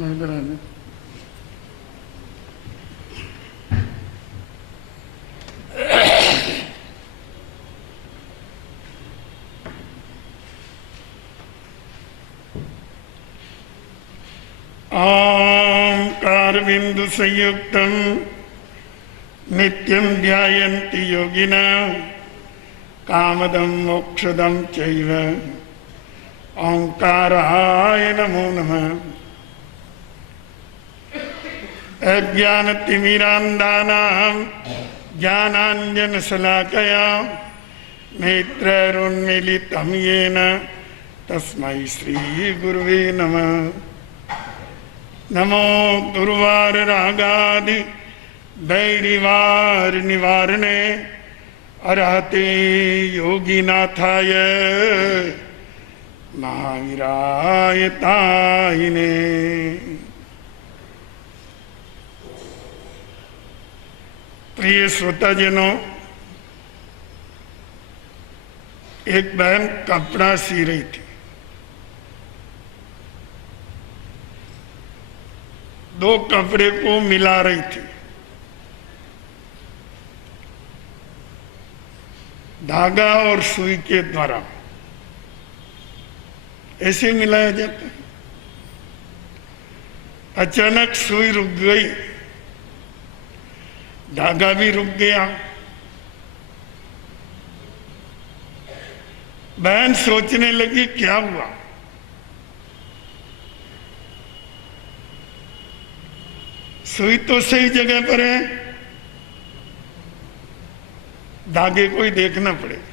इधर आना। कारविंदु संयुक्तम नित्यं ध्यायन्ति योगिनः कामदं मोक्षदं चैव ओंकाराय नमो नमः। अज्ञानतिमिरान्धानां ज्ञानाञ्जनशलाकया नेत्रैरुन्मीलितं येन तस्मै श्रीगुरुवे नमः। नमो दुर्वाररागादि दैरिवार निवारणे अरहते योगीनाथाय महावीराय ताहिने। प्रिय श्रोताजनों, एक बहन कपड़ा सी रही थी। दो कपड़े को मिला रही थी। धागा और सुई के द्वारा ऐसे मिलाया जाता है। अचानक सुई रुक गई, धागा भी रुक गया। बहन सोचने लगी क्या हुआ। सुई तो सही जगह पर है, धागे को ही देखना पड़ेगा।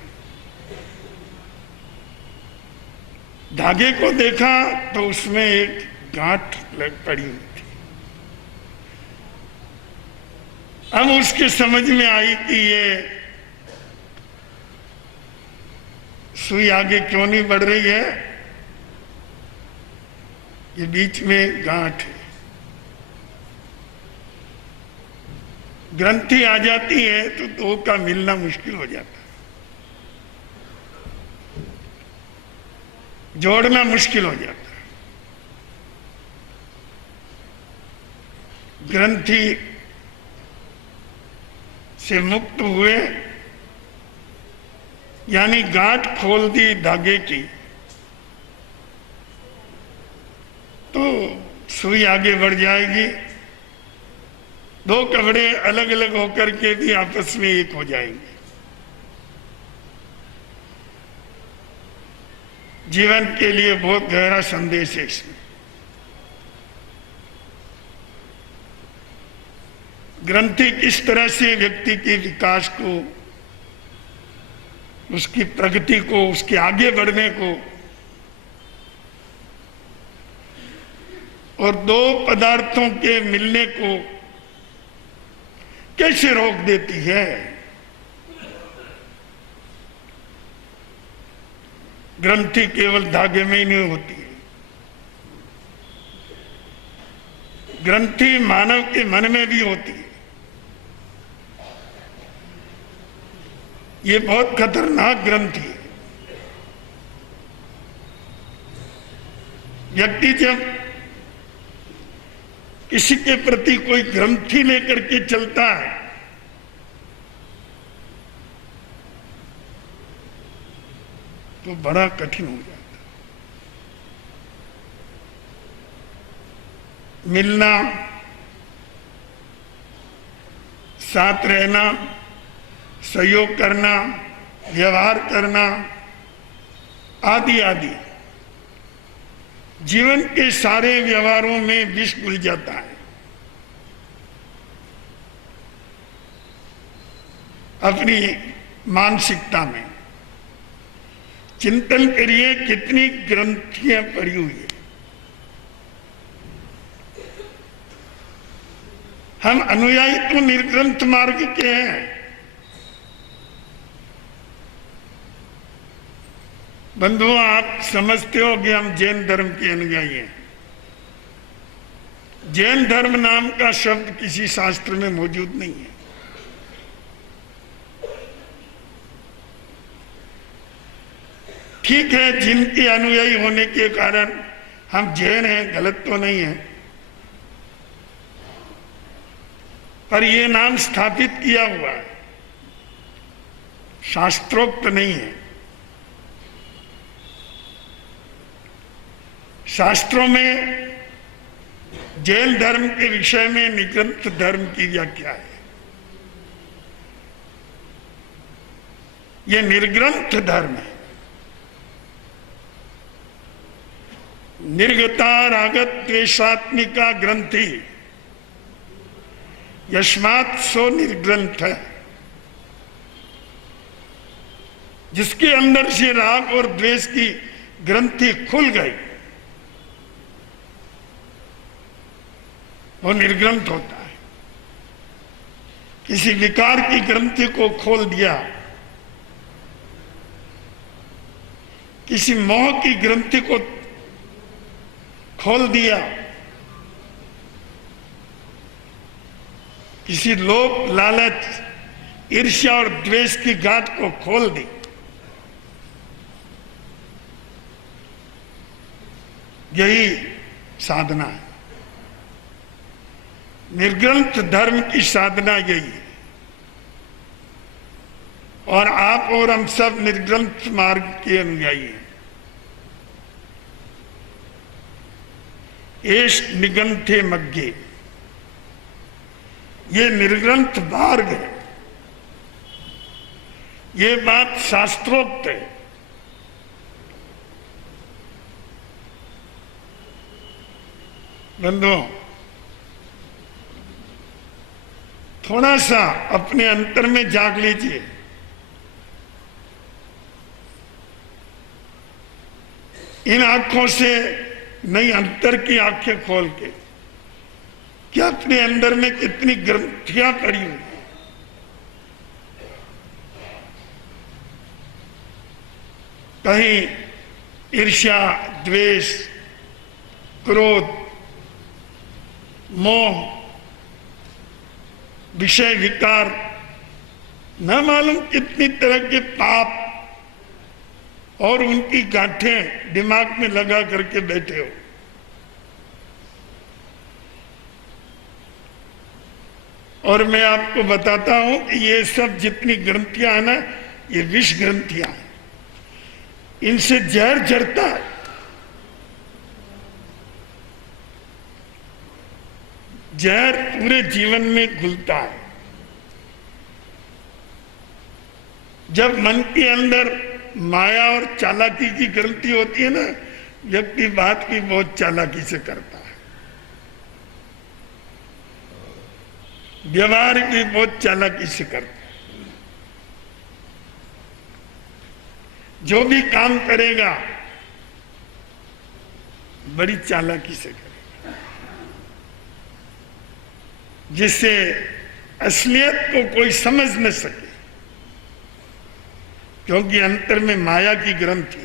धागे को देखा तो उसमें एक गांठ पड़ी हुई थी। अब उसके समझ में आई कि ये सुई आगे क्यों नहीं बढ़ रही है, ये बीच में गांठ है। ग्रंथि आ जाती है तो दो का मिलना मुश्किल हो जाता है, जोड़ना मुश्किल हो जाता है। ग्रंथि से मुक्त हुए, यानी गांठ खोल दी धागे की, तो सुई आगे बढ़ जाएगी। दो कपड़े अलग अलग होकर के भी आपस में एक हो जाएंगे। जीवन के लिए बहुत गहरा संदेश है इसमें। ग्रंथि किस तरह से व्यक्ति के विकास को, उसकी प्रगति को, उसके आगे बढ़ने को और दो पदार्थों के मिलने को कैसे रोक देती है। ग्रंथि केवल धागे में ही नहीं होती है। ग्रंथि मानव के मन में भी होती है। ये बहुत खतरनाक ग्रंथि है। व्यक्ति जब किसी के प्रति कोई ग्रंथि लेकर के चलता है तो बड़ा कठिन हो जाता है। मिलना, साथ रहना, सहयोग करना, व्यवहार करना आदि आदि जीवन के सारे व्यवहारों में विष घुल जाता है। अपनी मानसिकता में चिंतन करिए कितनी ग्रंथियां पड़ी हुई है। हम अनुयायी तो निर्ग्रंथ मार्ग के हैं। बंधुओं, आप समझते हो कि हम जैन धर्म के अनुयायी हैं। जैन धर्म नाम का शब्द किसी शास्त्र में मौजूद नहीं है। ठीक है, जिनके अनुयायी होने के कारण हम जैन हैं, गलत तो नहीं है, पर ये नाम स्थापित किया हुआ है, शास्त्रोक्त नहीं है। शास्त्रों में जैन धर्म के विषय में निग्रंथ धर्म की व्याख्या है। ये निर्ग्रंथ धर्म है। निर्गता रागत द्वेषात्मिका ग्रंथि यस्मात् सो निर्ग्रंथ है। जिसके अंदर से राग और द्वेष की ग्रंथि खुल गई वो निर्ग्रंथ होता है। किसी विकार की ग्रंथि को खोल दिया, किसी मोह की ग्रंथि को खोल दिया, किसी लोभ लालच ईर्ष्या और द्वेष की गांठ को खोल दी, यही साधना है। निर्ग्रंथ धर्म की साधना यही है। और आप और हम सब निर्ग्रंथ मार्ग के अनुयायी हैं। एष निगंथे मग्गे, ये निर्ग्रंथ मार्ग है। ये बात शास्त्रोक्त है। बंधुओं, थोड़ा सा अपने अंतर में जाग लीजिए। इन आंखों से नहीं, अंतर की आंखें खोल के कि अपने अंदर में कितनी ग्रंथियां पड़ी हुई, कहीं ईर्ष्या, द्वेष, क्रोध, मोह, विषय विकार, न मालूम कितनी तरह के पाप और उनकी गांठें दिमाग में लगा करके बैठे हो। और मैं आपको बताता हूं कि ये सब जितनी ग्रंथियां हैं ना, ये विष ग्रंथियां हैं। इनसे जहर जड़ता है। जहर पूरे जीवन में घुलता है। जब मन के अंदर माया और चालाकी की ग्रंथि होती है ना, व्यक्ति बात भी बहुत चालाकी से करता है, व्यवहार भी बहुत चालाकी से करता है। जो भी काम करेगा बड़ी चालाकी से करेगा, जिससे असलियत को कोई समझ न सके, क्योंकि अंतर में माया की ग्रंथि।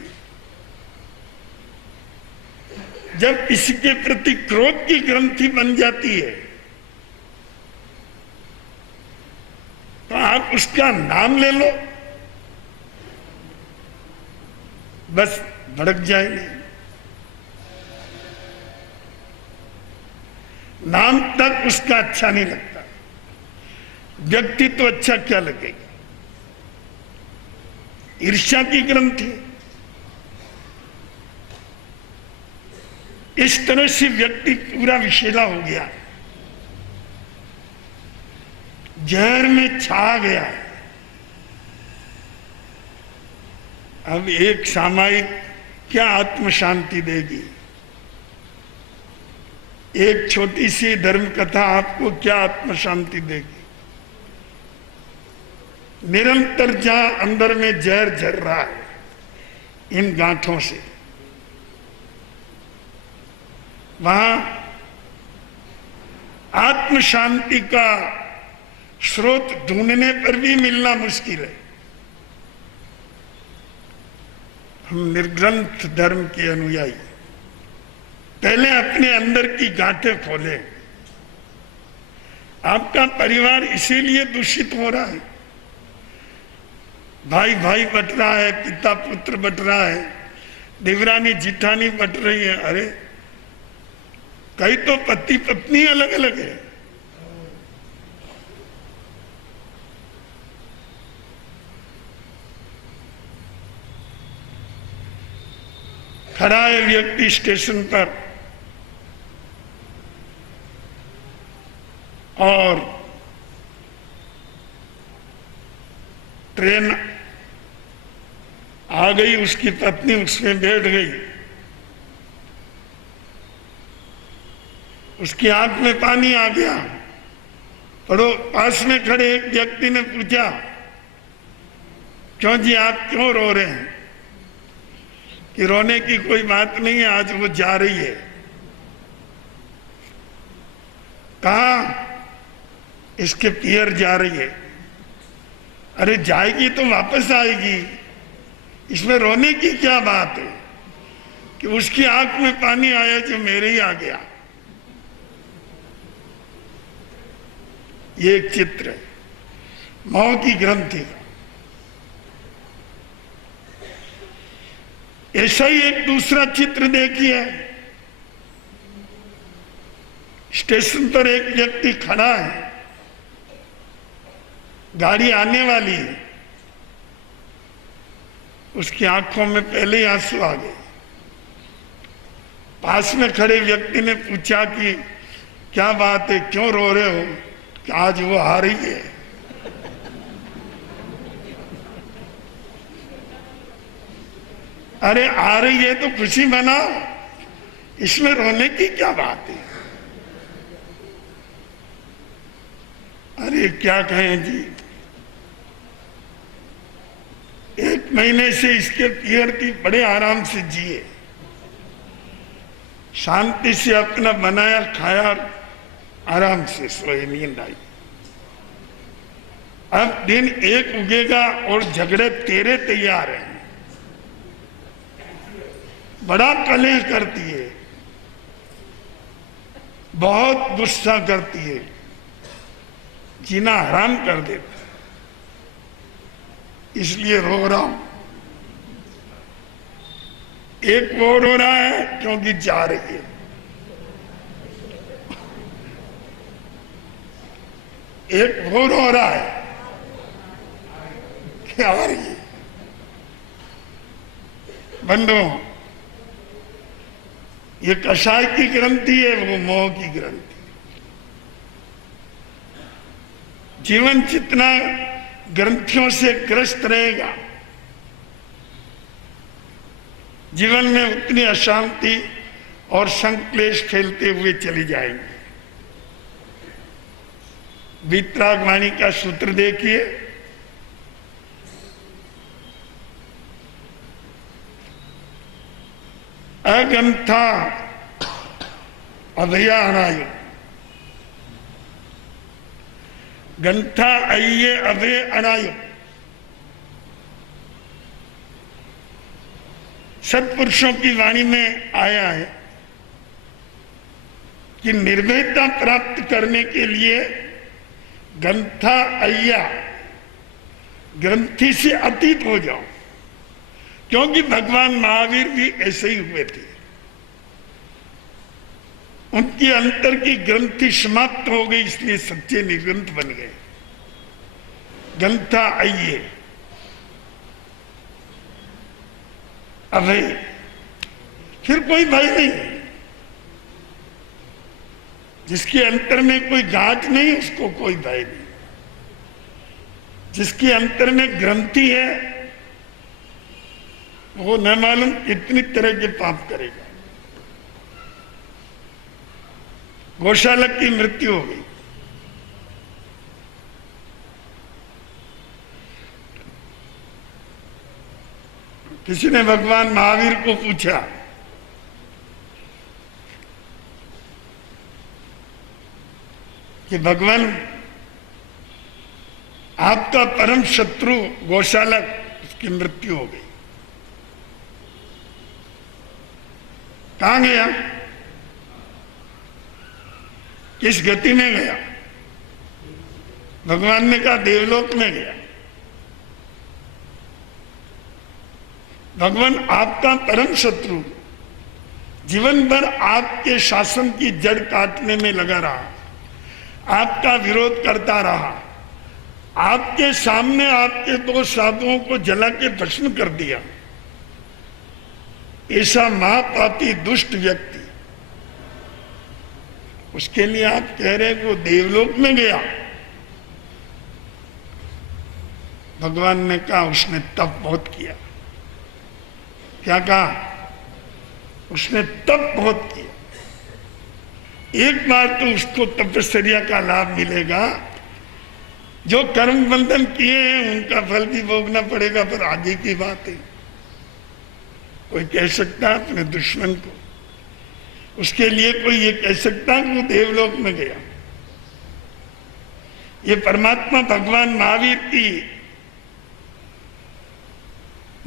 जब किसी के प्रति क्रोध की ग्रंथि बन जाती है तो आप उसका नाम ले लो, बस भड़क जाएंगे। नाम तक उसका अच्छा नहीं लगता, व्यक्तित्व तो अच्छा क्या लगेगा। ईर्ष्या की ग्रंथि, इस तरह से व्यक्ति पूरा विषैला हो गया, जहर में छा गया। अब एक सामायिक क्या आत्म शांति देगी, एक छोटी सी धर्म कथा आपको क्या आत्म शांति देगी। निरंतर जहां अंदर में जहर झर रहा है इन गांठों से, वहां आत्म शांति का स्रोत ढूंढने पर भी मिलना मुश्किल है। हम निर्ग्रंथ धर्म के अनुयायी पहले अपने अंदर की गांठें खोले। आपका परिवार इसीलिए दूषित हो रहा है, भाई भाई बट रहा है, पिता पुत्र बट रहा है, देवरानी जिठानी बट रही है। अरे कई तो पति पत्नी अलग अलग है, खड़ा है व्यक्ति स्टेशन पर और ट्रेन आ गई, उसकी पत्नी उसमें बैठ गई, उसकी आंख में पानी आ गया। पास में खड़े एक व्यक्ति ने पूछा, क्यों जी आप क्यों रो रहे हैं? कि रोने की कोई बात नहीं है, आज वो जा रही है। कहा? इसके पियर जा रही है। अरे जाएगी तो वापस आएगी, इसमें रोने की क्या बात है कि उसकी आंख में पानी आया जो मेरे ही आ गया। ये एक चित्र है मोह की ग्रंथि का। ऐसा ही एक दूसरा चित्र देखिए। स्टेशन पर एक व्यक्ति खड़ा है, गाड़ी आने वाली है, उसकी आंखों में पहले ही आंसू आ गए। पास में खड़े व्यक्ति ने पूछा कि क्या बात है, क्यों रो रहे हो? कि आज वो आ रही है। अरे आ रही है तो खुशी मनाओ, इसमें रोने की क्या बात है? अरे क्या कहें जी, 1 महीने से इसके पियर की बड़े आराम से जिए, शांति से अपना बनाया खाया, आराम से सोए, नींद आई। अब दिन एक उगेगा और झगड़े तेरे तैयार हैं। बड़ा कलह करती है, बहुत गुस्सा करती है, जीना हराम कर देता है। इसलिए रो रहा हूं। एक वो रो रहा है क्योंकि जा रही है, एक वो रो रहा है कि आ रही है। बंधुओं, ये कषाय की ग्रंथि है, वो मोह की ग्रंथि। जीवन जितना ग्रंथियों से ग्रस्त रहेगा, जीवन में उतनी अशांति और संक्लेश फैलते हुए चली जाएंगे। वीतराग वाणी का सूत्र देखिए, अगंथा अभया अनायु, गंथा अय्ये अभय अनायु। सत्पुरुषों की वाणी में आया है कि निर्भयता प्राप्त करने के लिए गंथा अय्या, ग्रंथि से अतीत हो जाओ, क्योंकि भगवान महावीर भी ऐसे ही हुए थे। उनकी अंतर की ग्रंथि समाप्त हो गई, इसलिए सच्चे निग्रंथ बन गए। गंथा अय्ये अभय, फिर कोई भय नहीं। जिसके अंतर में कोई गांठ नहीं, उसको कोई भय नहीं। जिसके अंतर में ग्रंथि है, वो न मालूम कितनी तरह के पाप करेगा। गौशालक की मृत्यु हो गई, किसी ने भगवान महावीर को पूछा कि भगवान, आपका परम शत्रु गौशालक, उसकी मृत्यु हो गई, कहां गया, किस गति में गया? भगवान ने कहा देवलोक में गया। भगवान आपका परम शत्रु जीवन भर आपके शासन की जड़ काटने में लगा रहा, आपका विरोध करता रहा, आपके सामने आपके 2 साधुओं को जला के भस्म कर दिया, ऐसा महापापी दुष्ट व्यक्ति, उसके लिए आप कह रहे हैं कि वो देवलोक में गया। भगवान ने कहा उसने तप बहुत किया। क्या कहा? उसने तप बहुत किया। एक बार तो उसको तपस्या का लाभ मिलेगा। जो कर्म बंधन किए हैं उनका फल भी भोगना पड़ेगा, पर आगे की बात है। कोई कह सकता है अपने दुश्मन को, उसके लिए कोई ये कह सकता है कि वो देवलोक में गया। ये परमात्मा भगवान महावीर की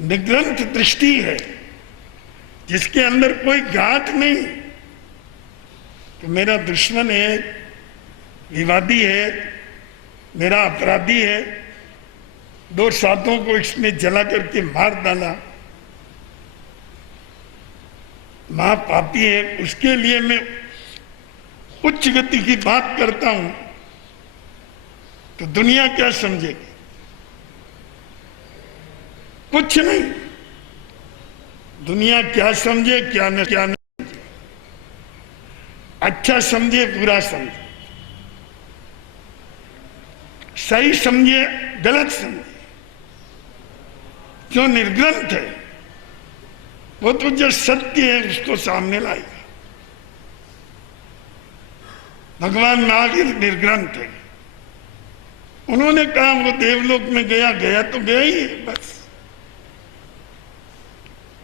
निग्रंथ दृष्टि है, जिसके अंदर कोई गांठ नहीं। तो मेरा दुश्मन है, विवादी है, मेरा अपराधी है, 2 साधुओं को इसने जला करके मार डाला, महापापी है, उसके लिए मैं उच्च गति की बात करता हूं तो दुनिया क्या समझेगी? कुछ नहीं। दुनिया क्या समझे, क्या नहीं समझे, अच्छा समझे, बुरा समझे, सही समझे, गलत समझे, जो निर्ग्रंथ है वो तो जो सत्य है उसको सामने लाएगा। भगवान महावीर निर्ग्रंथ है। उन्होंने कहा वो देवलोक में गया, गया तो गया ही है बस।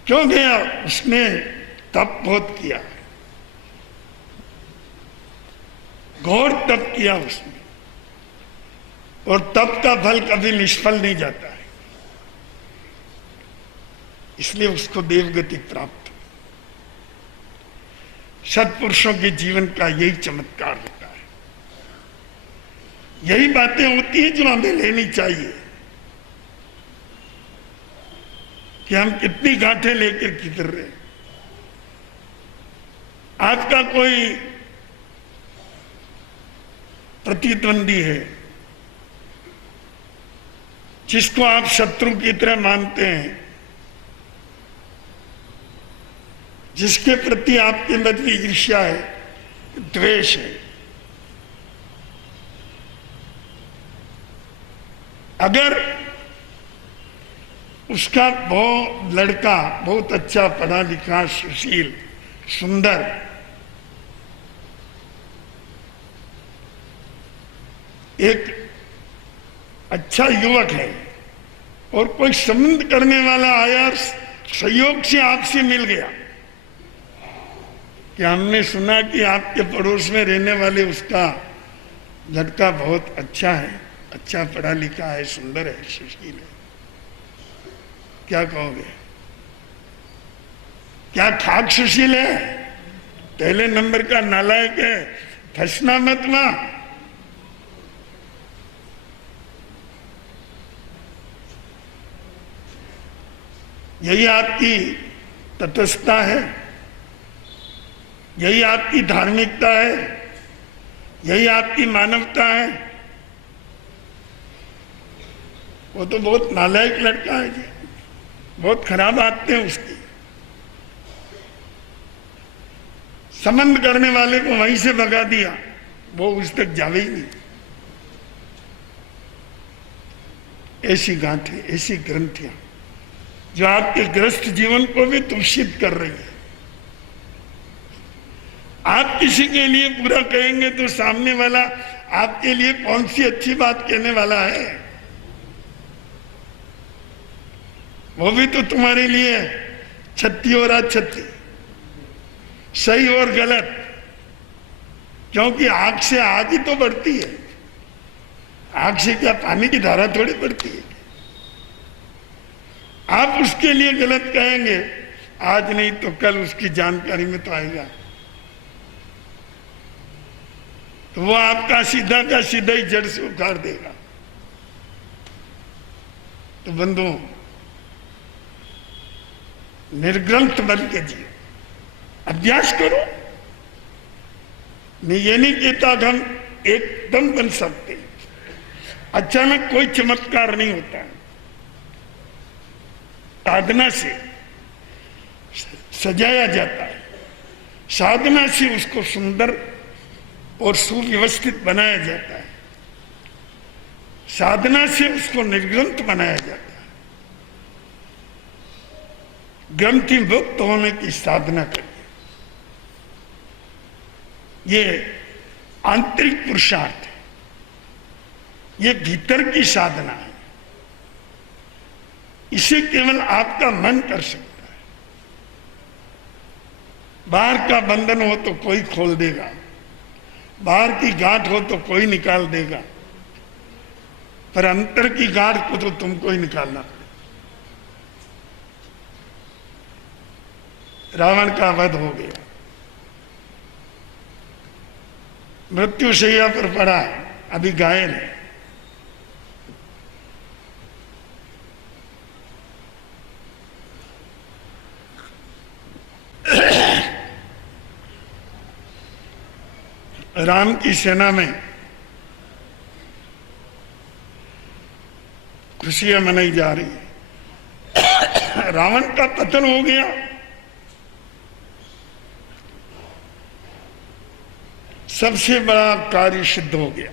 क्यों गया? उसने तप बहुत किया, घोर तप किया उसने, और तप का फल कभी निष्फल नहीं जाता है, इसलिए उसको देवगति प्राप्त। सत्पुरुषों के जीवन का यही चमत्कार होता है। यही बातें होती है जो हमें लेनी चाहिए कि हम कितनी गांठें लेकर किधर रहे। आपका कोई प्रतिद्वंदी है जिसको आप शत्रु की तरह मानते हैं, जिसके प्रति आपके मन में ईर्ष्या है, द्वेष है, अगर उसका वो लड़का बहुत अच्छा पढ़ा लिखा, सुशील, सुंदर, एक अच्छा युवक है और कोई संबंध करने वाला आया, संयोग से आपसे मिल गया कि हमने सुना कि आपके पड़ोस में रहने वाले उसका लड़का बहुत अच्छा है, अच्छा पढ़ा लिखा है, सुंदर है, सुशील है, क्या कहोगे? क्या ठाक सुशील है? पहले नंबर का नालायक है, फंसना मत वहां। यही आपकी तटस्थता है, यही आपकी धार्मिकता है, यही आपकी मानवता है। वो तो बहुत नालायक लड़का है जी, बहुत खराब आदतें हैं उसकी। संबंध करने वाले को वहीं से भगा दिया, वो उस तक जावे ही नहीं। ऐसी गांठें, ऐसी ग्रंथियां जो आपके ग्रस्त जीवन को भी दूषित कर रही है। आप किसी के लिए बुरा कहेंगे तो सामने वाला आपके लिए कौन सी अच्छी बात कहने वाला है? वो भी तो तुम्हारे लिए छत्ती और अछत्ती, सही और गलत, क्योंकि आग से आग ही तो बढ़ती है। आग से क्या पानी की धारा थोड़ी बढ़ती है? आप उसके लिए गलत कहेंगे, आज नहीं तो कल उसकी जानकारी में तो आएगा, तो वो आपका सीधा का सीधा ही जड़ से उखाड़ देगा। तो बंधुओं, निर्ग्रंथ बन के जियो, अभ्यास करो। मैं ये नहीं कहता कि हम एकदम बन सकते, अचानक कोई चमत्कार नहीं होता। साधना से, सजाया जाता है, साधना से उसको सुंदर और सुव्यवस्थित बनाया जाता है, साधना से उसको निर्ग्रंथ बनाया जाता है। ग्रंथि मुक्त होने की साधना करिए। ये आंतरिक पुरुषार्थ है, ये भीतर की साधना है। इसे केवल आपका मन कर सकता है। बाहर का बंधन हो तो कोई खोल देगा, बाहर की गांठ हो तो कोई निकाल देगा, पर अंतर की गांठ को तो तुमको ही निकालना पड़ेगा। रावण का वध हो गया, मृत्युशैया पर पड़ा है, अभी घायल है। राम की सेना में खुशियां मनाई जा रही है। रावण का पतन हो गया, सबसे बड़ा कार्य सिद्ध हो गया।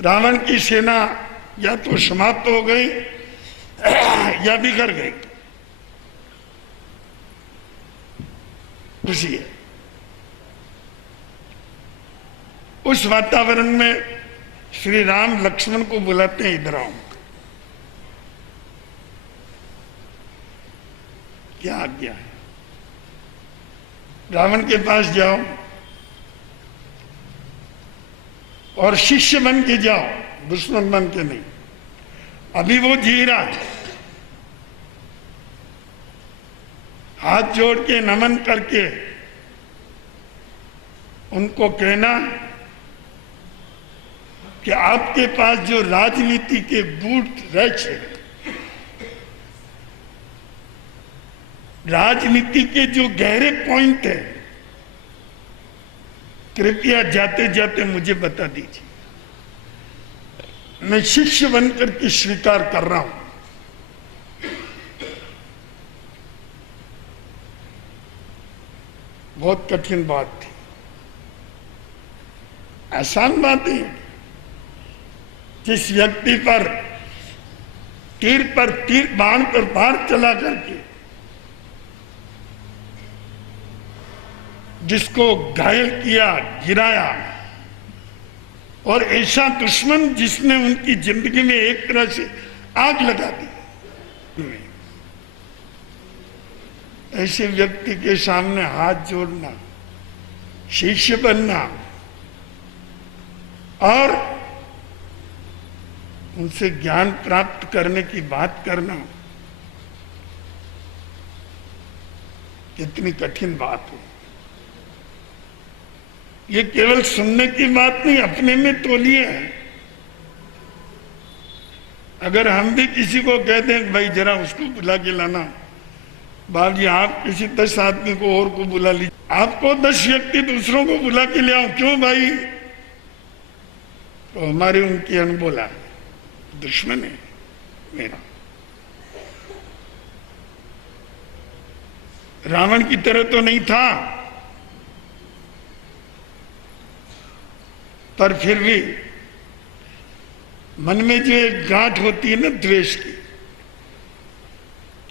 रावण की सेना या तो समाप्त हो गई या बिखर गई। खुशी है। उस वातावरण में श्री राम लक्ष्मण को बुलाते हैं, इधर आओ। क्या आज्ञा है? रावण के पास जाओ और शिष्य बन के जाओ, दुश्मन बन के नहीं। अभी वो जी रहा है, हाथ जोड़ के नमन करके उनको कहना कि आपके पास जो राजनीति के गूढ़ रहस्य है, राजनीति के जो गहरे पॉइंट है, कृपया जाते जाते मुझे बता दीजिए। मैं शिष्य बनकर के स्वीकार कर रहा हूं। बहुत कठिन बात थी, आसान बात नहीं। जिस व्यक्ति पर तीर बाण पर बाण चला करके जिसको घायल किया, गिराया, और ऐसा दुश्मन जिसने उनकी जिंदगी में एक तरह से आग लगा दी, ऐसे व्यक्ति के सामने हाथ जोड़ना, शिष्य बनना और उनसे ज्ञान प्राप्त करने की बात करना, कितनी कठिन बात है। ये केवल सुनने की बात नहीं, अपने में तोलिए है। अगर हम भी किसी को कहते हैं भाई जरा उसको बुला के लाना, बाबूजी आप किसी 10 आदमी को और को बुला लीजिए, आपको 10 व्यक्ति दूसरों को बुला के ले आओ, क्यों भाई? तो हमारे उनकी अनबोला दुश्मन है मेरा। रावण की तरह तो नहीं था, पर फिर भी मन में जो एक गांठ होती है ना द्वेष की,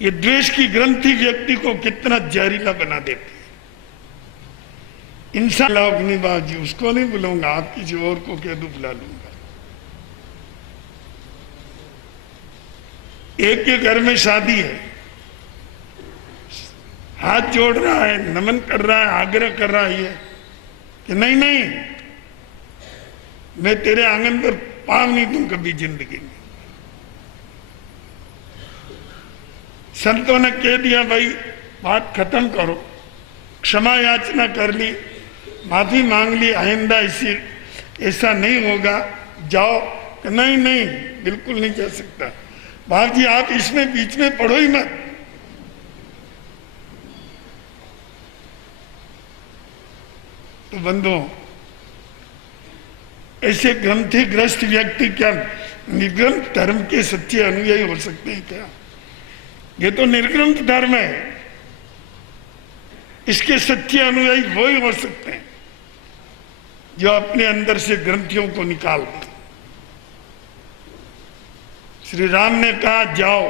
ये द्वेष की ग्रंथि व्यक्ति को कितना जहरीला बना देती है। इंसान अपनी बाजी उसको नहीं बुलाऊंगा, आप किसी और को कह दो बुला लूंगा। एक के घर में शादी है, हाथ जोड़ रहा है, नमन कर रहा है, आग्रह कर रहा है कि नहीं नहीं मैं तेरे आंगन पर पांव नहीं दूं कभी जिंदगी में। संतों ने कह दिया भाई बात खत्म करो, क्षमा याचना कर ली, माफी मांग ली, आइंदा ऐसा नहीं होगा, जाओ। नहीं नहीं बिल्कुल नहीं जा सकता, बाप जी आप इसमें बीच में पढ़ो ही मत। तो बंधुओं, ऐसे ग्रंथिग्रस्त व्यक्ति क्या निग्रंथ धर्म के सच्चे अनुयायी हो सकते हैं क्या? ये तो निर्ग्रंथ धर्म है। इसके सच्चे अनुयायी वो ही हो सकते हैं जो अपने अंदर से ग्रंथियों को निकाल दें। श्री राम ने कहा जाओ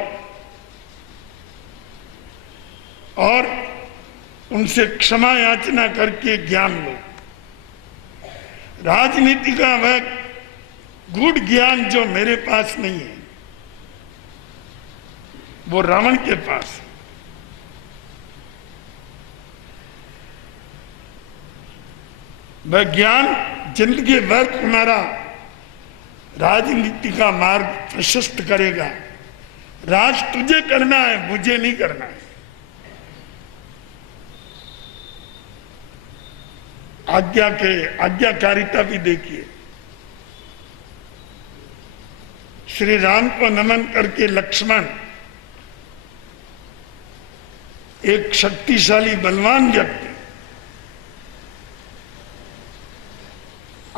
और उनसे क्षमा याचना करके ज्ञान लो। राजनीति का वह गूढ़ ज्ञान जो मेरे पास नहीं है, वो रावण के पास है। वह ज्ञान जिंदगी भर तुम्हारा राजनीति का मार्ग प्रशस्त करेगा। राज तुझे करना है, मुझे नहीं करना है। आज्ञाकारिता भी देखिए। श्री राम को नमन करके लक्ष्मण, एक शक्तिशाली बलवान व्यक्ति,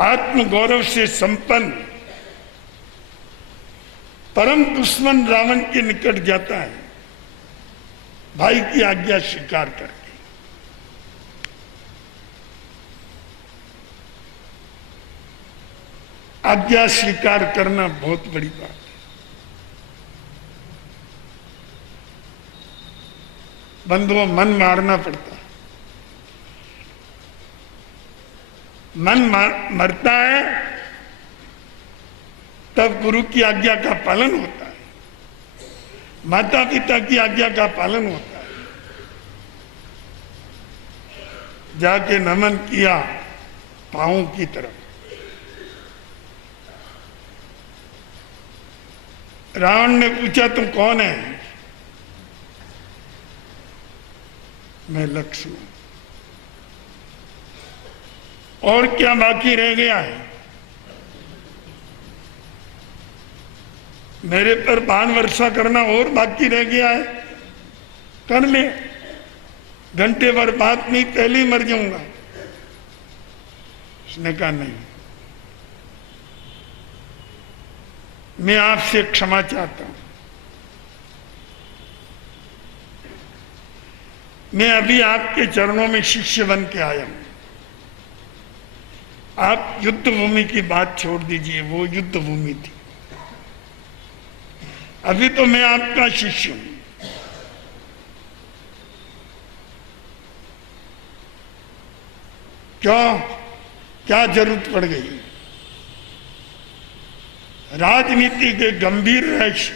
आत्मगौरव से संपन्न, परम दुश्मन रावण के निकट जाता है भाई की आज्ञा स्वीकार करके। आज्ञा स्वीकार करना बहुत बड़ी बात है। बंधुओं, मन मारना पड़ता है। मन मरता है तब गुरु की आज्ञा का पालन होता है, माता पिता की आज्ञा का पालन होता है। जाके नमन किया पांवों की तरफ। रावण ने पूछा तुम कौन है? मैं लक्ष्मण। और क्या बाकी रह गया है? मेरे पर बाण वर्षा करना और बाकी रह गया है? कर ले, घंटे भर बात नहीं, पहले ही मर जाऊंगा। उसने कहा नहीं, मैं आपसे क्षमा चाहता हूं। मैं अभी आपके चरणों में शिष्य बन के आया हूं। आप युद्ध भूमि की बात छोड़ दीजिए, वो युद्ध भूमि थी। अभी तो मैं आपका शिष्य हूं। क्यों? क्या जरूरत पड़ गई? राजनीति के गंभीर रहस्य,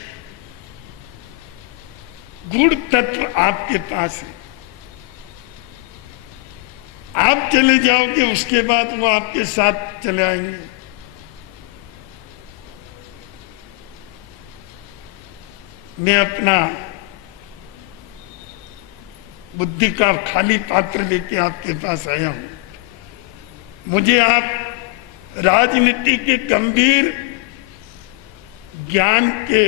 गूढ़ तत्व आपके पास है। आप चले जाओगे, उसके बाद वो आपके साथ चले आएंगे। मैं अपना बुद्धि का खाली पात्र लेके आपके पास आया हूं। मुझे आप राजनीति के गंभीर ज्ञान के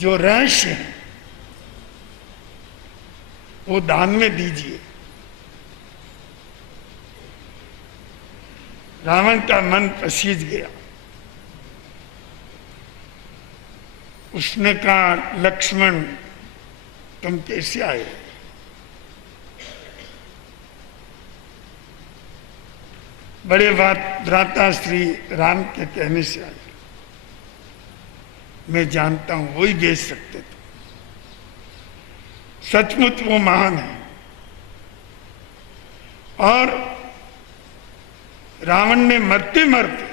जो रहस्य हैं वो दान में दीजिए। रावण का मन पसीज गया। उसने कहा लक्ष्मण तुम कैसे आए? बड़े भ्राता श्री राम के कहने से आए। मैं जानता हूं वही भेज सकते थे। सचमुच वो महान है। और रावण ने मरते मरते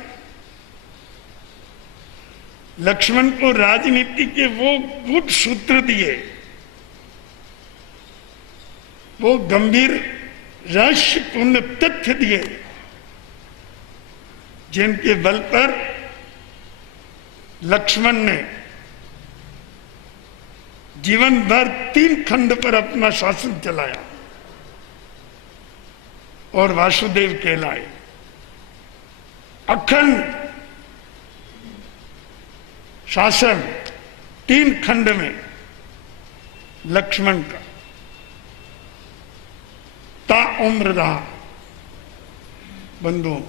लक्ष्मण को राजनीति के वो गूढ़ सूत्र दिए, वो गंभीर रहस्यपूर्ण तथ्य दिए, जिनके बल पर लक्ष्मण ने जीवन भर 3 खंड पर अपना शासन चलाया और वासुदेव कहलाए। अखंड शासन 3 खंड में लक्ष्मण का ताउम्र रहा। बंधुओं,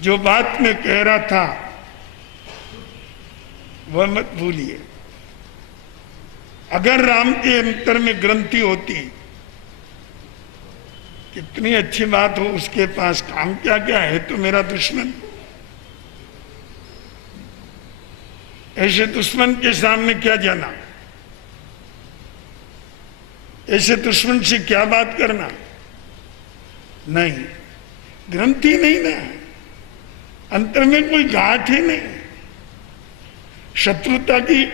जो बात मैं कह रहा था वह मत भूलिए। अगर राम के अंतर में ग्रंथि होती, कितनी अच्छी बात हो, उसके पास काम क्या क्या है तो मेरा दुश्मन। ऐसे दुश्मन के सामने क्या जाना, ऐसे दुश्मन से क्या बात करना। नहीं, ग्रंथि नहीं ना, अंतर में कोई गांठ ही नहीं। शत्रुता की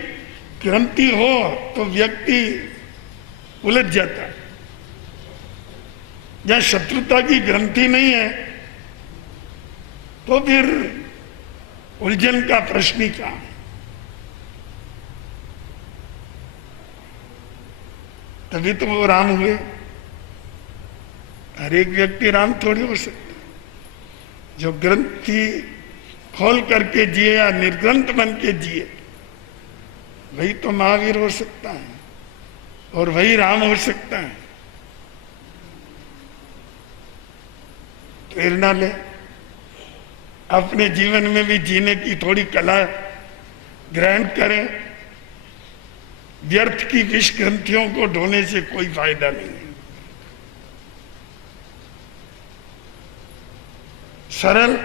ग्रंथि हो तो व्यक्ति उलझ जाता है। जहां शत्रुता की ग्रंथि नहीं है तो फिर उलझन का प्रश्न ही क्या है। तभी तो वो राम हुए। हर एक व्यक्ति राम थोड़ी हो सकता। जो ग्रंथि खोल करके जिए या निर्ग्रंथ बन के जिए, वही तो महावीर हो सकता है और वही राम हो सकता है। प्रेरणा ले, अपने जीवन में भी जीने की थोड़ी कला ग्रहण करें। व्यर्थ की विष ग्रंथियों को ढोने से कोई फायदा नहीं है। सरल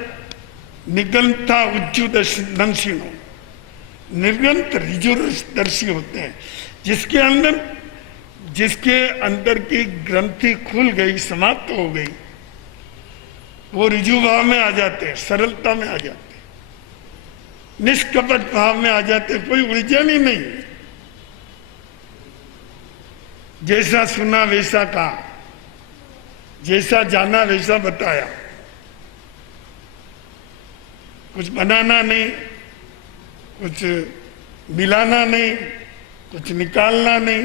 निगंता उज्जुदर्शिनो, निर्गंत ऋजुदर्शी होते हैं। जिसके अंदर की ग्रंथि खुल गई, समाप्त हो गई, वो ऋजु भाव में आ जाते हैं, सरलता में आ जाते हैं, निष्कपट भाव में आ जाते हैं। कोई उलझन ही नहीं। जैसा सुना वैसा कहा, जैसा जाना वैसा बताया। कुछ बनाना नहीं, कुछ मिलाना नहीं, कुछ निकालना नहीं।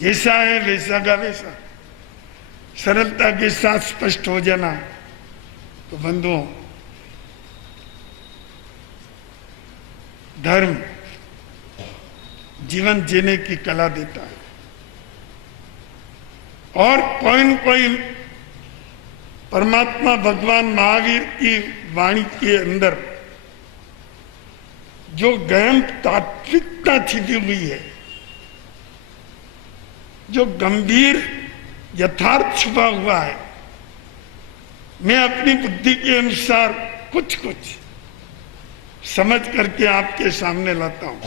जैसा है वैसा का वैसा, सरलता के साथ स्पष्ट हो जाना। तो बंधुओं, धर्म जीवन जीने की कला देता है। और कोई न कोई परमात्मा भगवान महावीर की वाणी के अंदर जो गहन तात्विकता छिपी हुई है, जो गंभीर यथार्थ छुपा हुआ है, मैं अपनी बुद्धि के अनुसार कुछ कुछ समझ करके आपके सामने लाता हूं।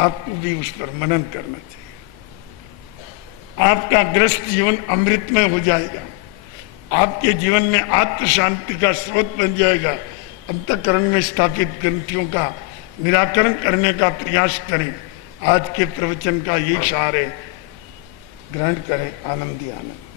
आपको भी उस पर मनन करना चाहिए। आपका ग्रस्त जीवन अमृतमय हो जाएगा। आपके जीवन में आत्म शांति का स्रोत बन जाएगा। अंतःकरण में स्थापित ग्रंथियों का निराकरण करने का प्रयास करें। आज के प्रवचन का यही सार है। ग्रहण करें। आनंदी आनंद।